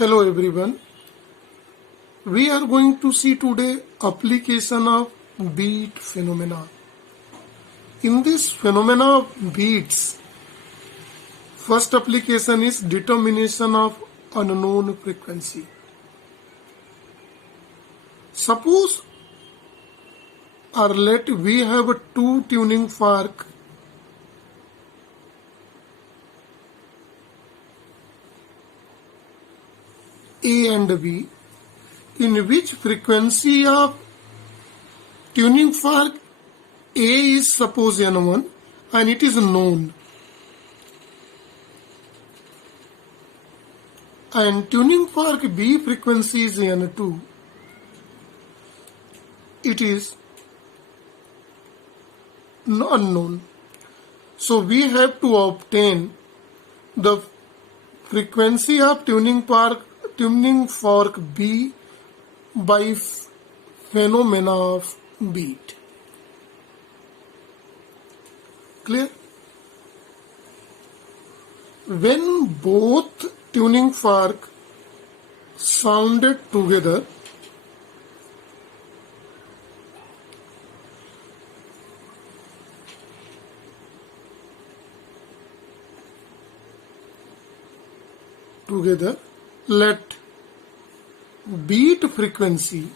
Hello everyone. We are going to see today application of beat phenomena. In this phenomena of beats, first application is determination of unknown frequency. Suppose or let we have two tuning fork A and B, in which frequency of tuning fork A is suppose N1 and it is known, and tuning fork B frequency is N2, it is unknown. So we have to obtain the frequency of tuning fork B by phenomena of beat. Clear? When both tuning fork sounded together, let beat frequency,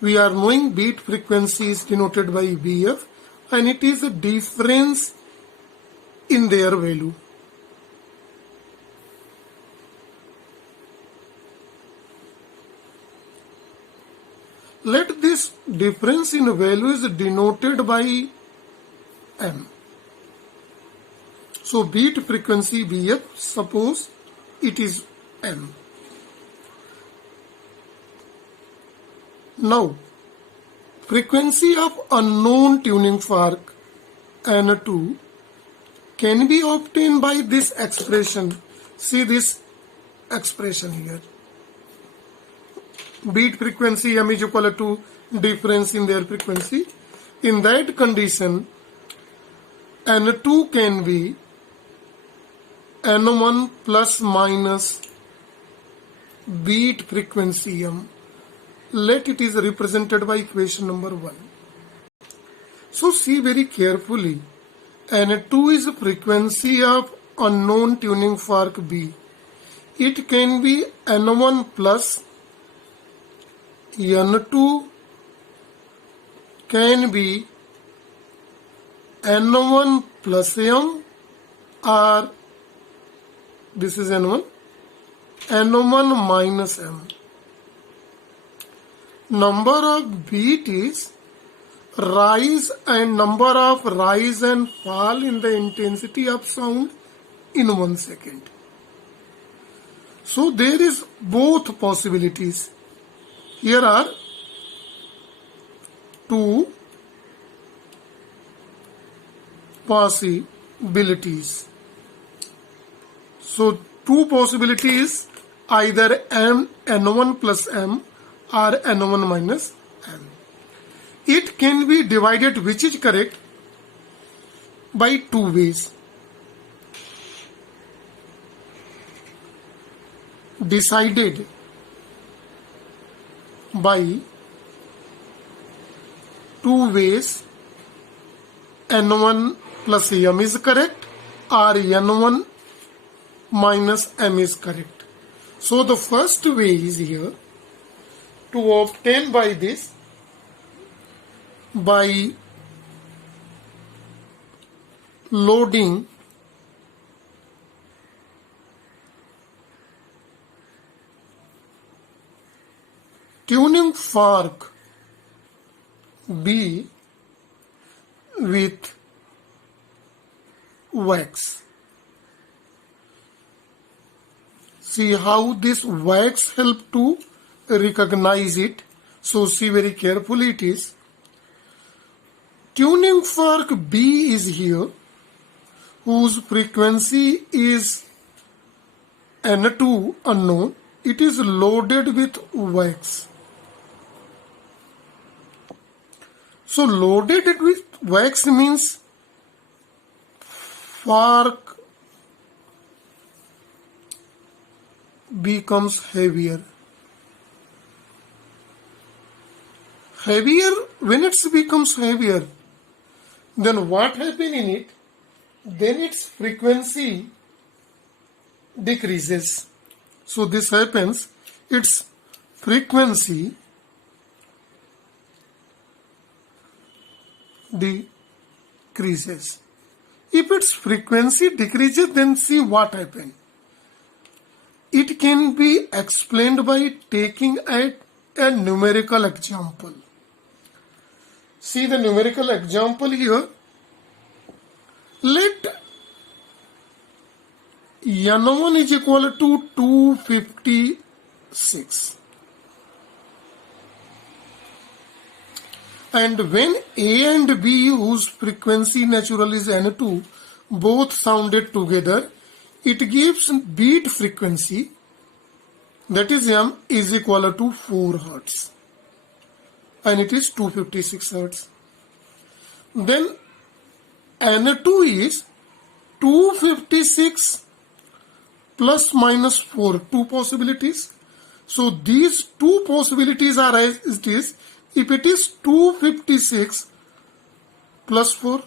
we are knowing beat frequency is denoted by BF and it is a difference in their value. Let this difference in value is denoted by M. So beat frequency BF, suppose it is M. Now, frequency of unknown tuning fork N2 can be obtained by this expression. See this expression here. Beat frequency M is equal to difference in their frequency. In that condition, N2 can be N1 plus minus beat frequency M. Let it is represented by equation number 1. So see very carefully. N2 is frequency of unknown tuning fork B. It can be N1 plus N2 can be N1 plus M, or this is N1, N1 minus M. Number of beat is rise and number of rise and fall in the intensity of sound in 1 second. So there is both possibilities. Here are two possibilities. So two possibilities, either N1 plus M or N1 minus M. It can be divided, which is correct, by two ways. Decided by two ways, N1 plus M is correct or N1 minus M is correct. So the first way is here to obtain by this, by loading tuning fork B with wax. See how this wax help to recognize it. So see very carefully it is. Tuning fork B is here, whose frequency is N2 unknown. It is loaded with wax. So loaded with wax means fork becomes heavier. Heavier, when it becomes heavier, then what happens in it? Then its frequency decreases. So this happens, its frequency decreases. If its frequency decreases, then see what happens. It can be explained by taking a numerical example. See the numerical example here. Let N1 is equal to 256. And when A and B, whose frequency natural is N2, both sounded together, it gives beat frequency, that is M, is equal to 4 Hertz. And it is 256 Hertz. Then N2 is 256 plus minus 4, two possibilities. So these two possibilities are as it is. If it is 256 plus 4,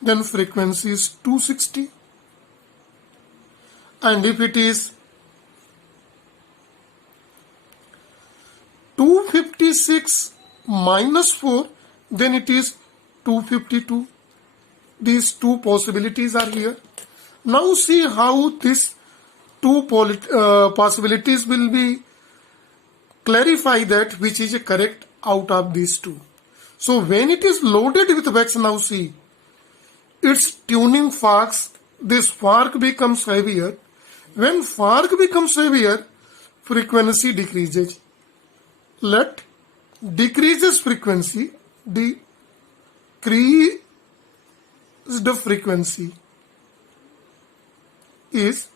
then frequency is 260. And if it is 256 minus 4, then it is 252. These two possibilities are here. Now see how these two possibilities will be clarify that which is correct out of these two. So when it is loaded with wax, now see, its tuning forks, this fork becomes heavier. When fork becomes heavier, frequency decreases. Let decreases frequency, decrease the frequency is,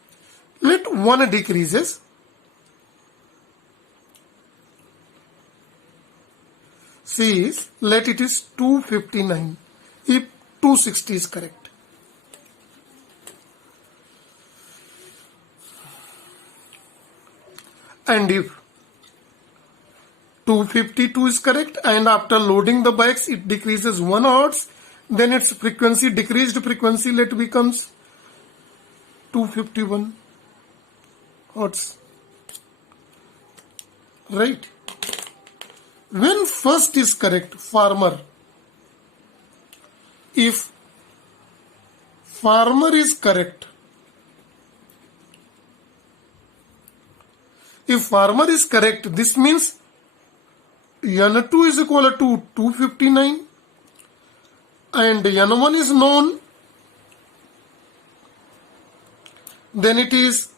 let 1 decreases, C is, let it is 259 if 260 is correct. And if 252 is correct, and after loading the bikes it decreases 1 Hertz, then its frequency, decreased frequency, let becomes 251 Hertz. Right? When first is correct, farmer, if farmer is correct, this means N2 is equal to 259 and N1 is known, then it is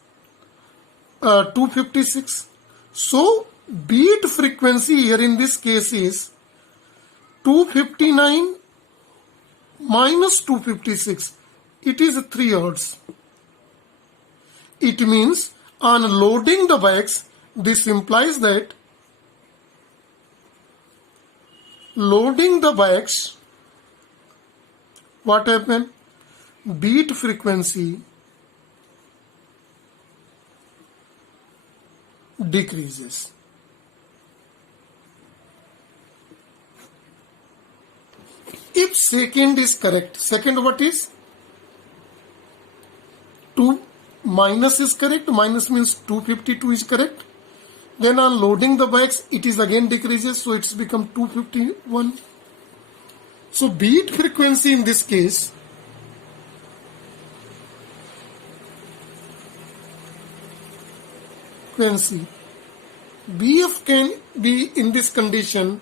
256. So beat frequency here in this case is 259 minus 256. It is 3 Hertz. It means on loading the bikes, this implies that loading the bikes, what happened? Beat frequency decreases. If second is correct, second what is? 2 minus is correct, minus means 252 is correct. Then on loading the bikes, it is again decreases, so it's become 251. So beat frequency in this case frequency BF can be in this condition.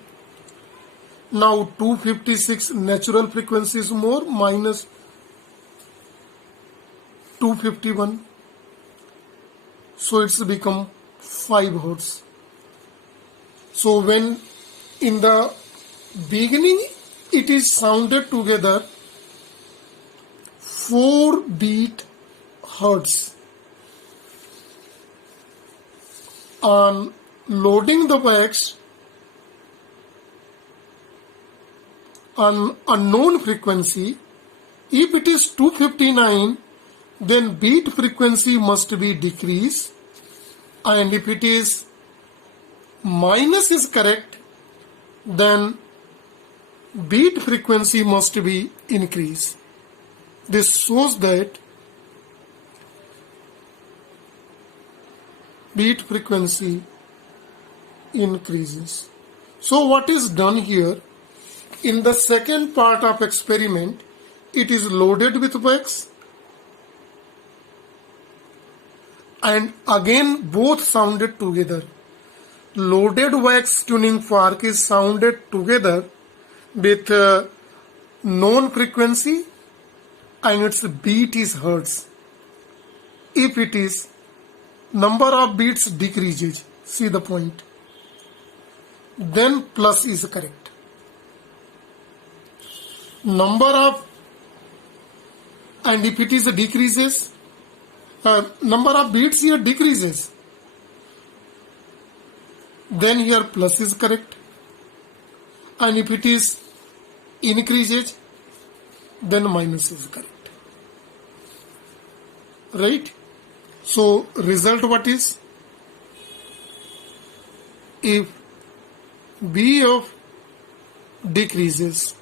Now 256 natural frequency is more, minus 251, so it's become 5 Hertz. So when in the beginning it is sounded together 4 beat Hertz, on loading the bikes on unknown frequency, if it is 259, then beat frequency must be decrease, and if it is minus is correct, then beat frequency must be increase. This shows that beat frequency increases. So what is done here? In the second part of experiment, it is loaded with wax, and again both sounded together. Loaded wax tuning fork is sounded together with known frequency, and its beat is hertz. If it is number of beats decreases, see the point, then plus is correct. Number of, and if it is decreases, number of beats here decreases, then here plus is correct, and if it is increases, then minus is correct. Right? So result what is? If B of decreases,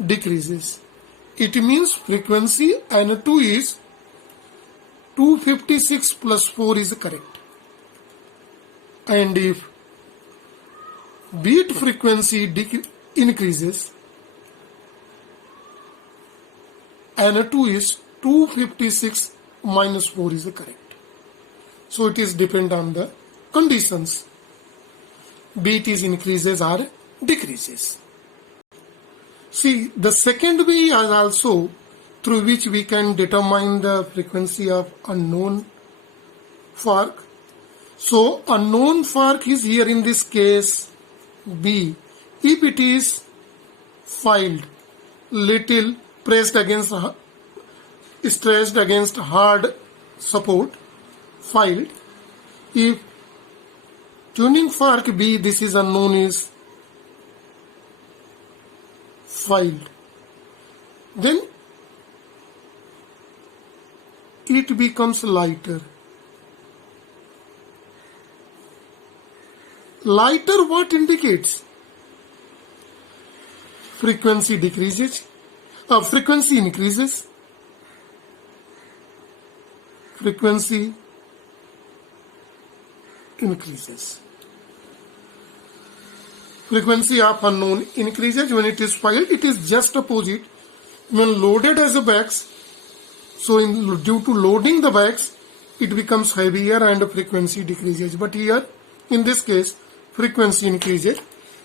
it means frequency N2 is 256 plus 4 is correct. And if beat frequency increases, N2 is 256 minus 4 is correct. So it is depend on the conditions. Beat is increases or decreases. See, the second way is also through which we can determine the frequency of unknown fork. So unknown fork is here in this case B. If it is filed, little pressed against, stressed against hard support, filed. If tuning fork B, this is unknown, is filed, then it becomes lighter. Lighter what indicates? Frequency decreases, frequency increases, frequency increases. Frequency of unknown increases when it is filed. It is just opposite when loaded as a wax. So due to loading the wax, it becomes heavier and frequency decreases. But here, in this case, frequency increases.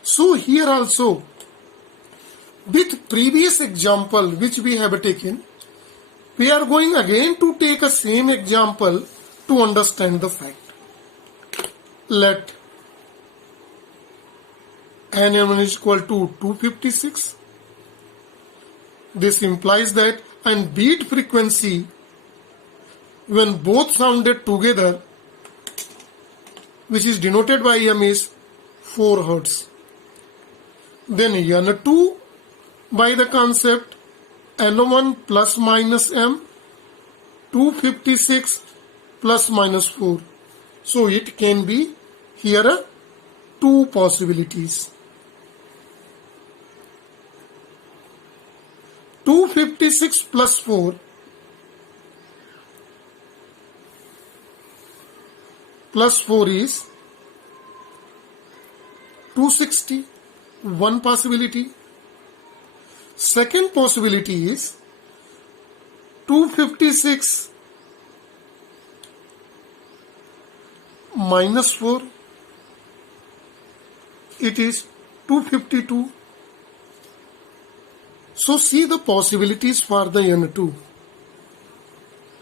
So here also, with previous example which we have taken, we are going again to take a same example to understand the fact. Let N1 is equal to 256. This implies that, and beat frequency when both sounded together, which is denoted by M, is 4 Hz. Then N2 by the concept N1 plus minus M, 256 plus minus 4. So it can be here two possibilities. 256 plus 4 is 260. One possibility. Second possibility is 256 minus 4. It is 252. So see the possibilities for the N2.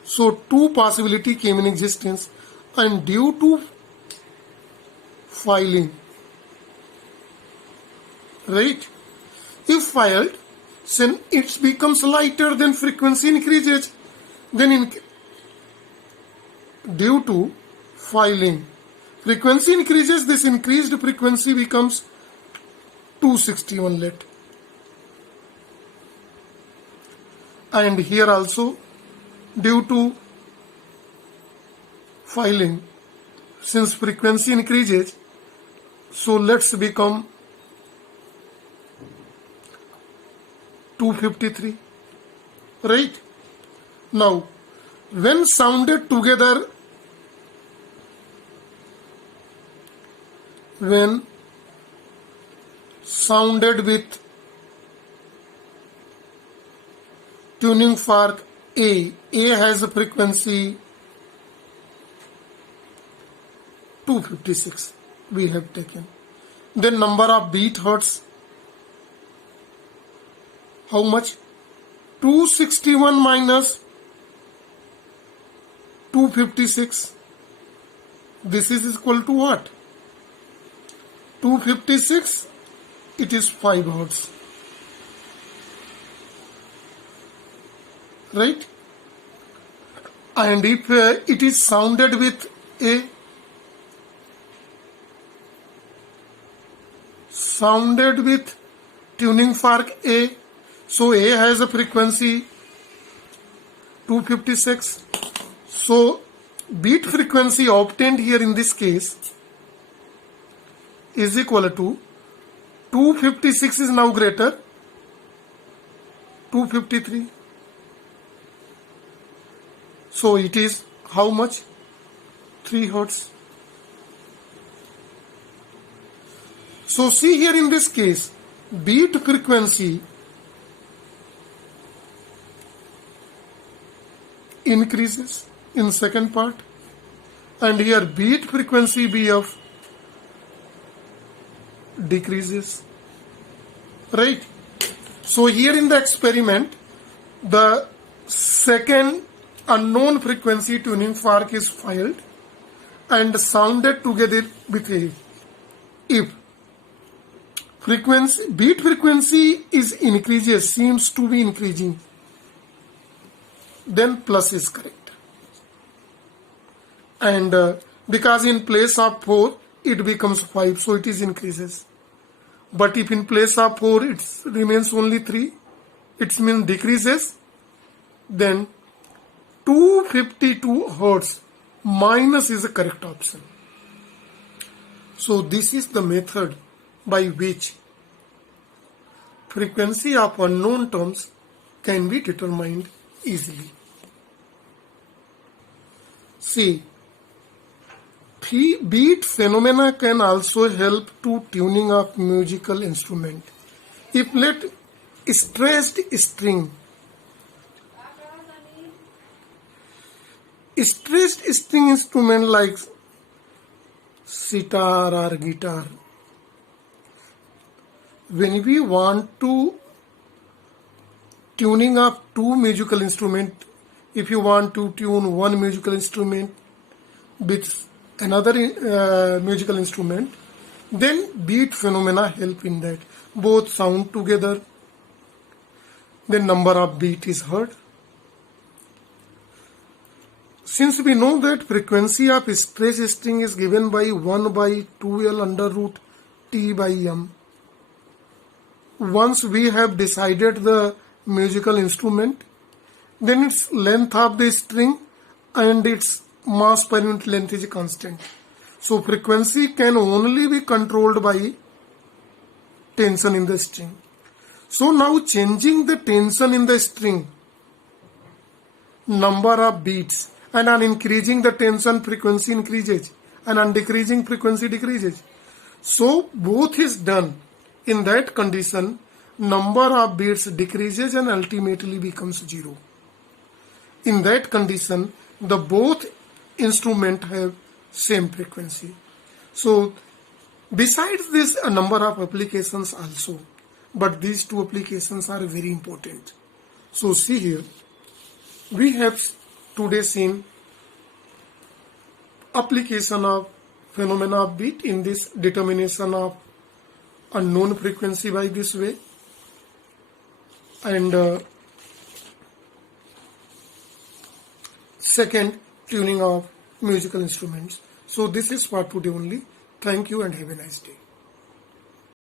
So two possibility came in existence, and due to filing, right? If filed, then it becomes lighter, then frequency increases. Then due to filing, frequency increases. This increased frequency becomes 261 let. and here also due to filing, since frequency increases, so let's become 253, right? Now when sounded together, when sounded with tuning fork A has a frequency 256 we have taken. Then number of beat hertz, how much? 261 minus 256. This is equal to what? 256, it is 5 hertz. Right? And if it is sounded with A, sounded with tuning fork A, so A has a frequency 256. So beat frequency obtained here in this case is equal to 256 is now greater 253. So it is how much? 3 hertz. So see here in this case, beat frequency increases in second part, and here beat frequency BF decreases, right? So here in the experiment, the second unknown frequency tuning fork is filed and sounded together with A. If beat frequency is increases, seems to be increasing, then plus is correct. And because in place of 4 it becomes 5, so it is increases. But if in place of 4 it remains only 3, it means decreases, then 252 hertz minus is the correct option. So this is the method by which frequency of unknown terms can be determined easily. See, beat phenomena can also help to tuning of musical instrument. If let stressed string instrument like sitar or guitar, when we want to tuning up two musical instrument, if you want to tune one musical instrument with another musical instrument, then beat phenomena help in that. Both sound together, the number of beat is heard. Since we know that frequency of stress string is given by 1 by 2L under root T by M, once we have decided the musical instrument, then its length of the string and its mass per unit length is constant. So frequency can only be controlled by tension in the string. So now changing the tension in the string, number of beats, and on increasing the tension frequency increases, and on decreasing frequency decreases. So both is done. In that condition, number of beats decreases and ultimately becomes 0. In that condition, the both instruments have same frequency. So besides this, a number of applications also, but these two applications are very important. So see here, we have today seen application of phenomena of beat in this determination of unknown frequency by this way, and second, tuning of musical instruments. So this is for today only. Thank you and have a nice day.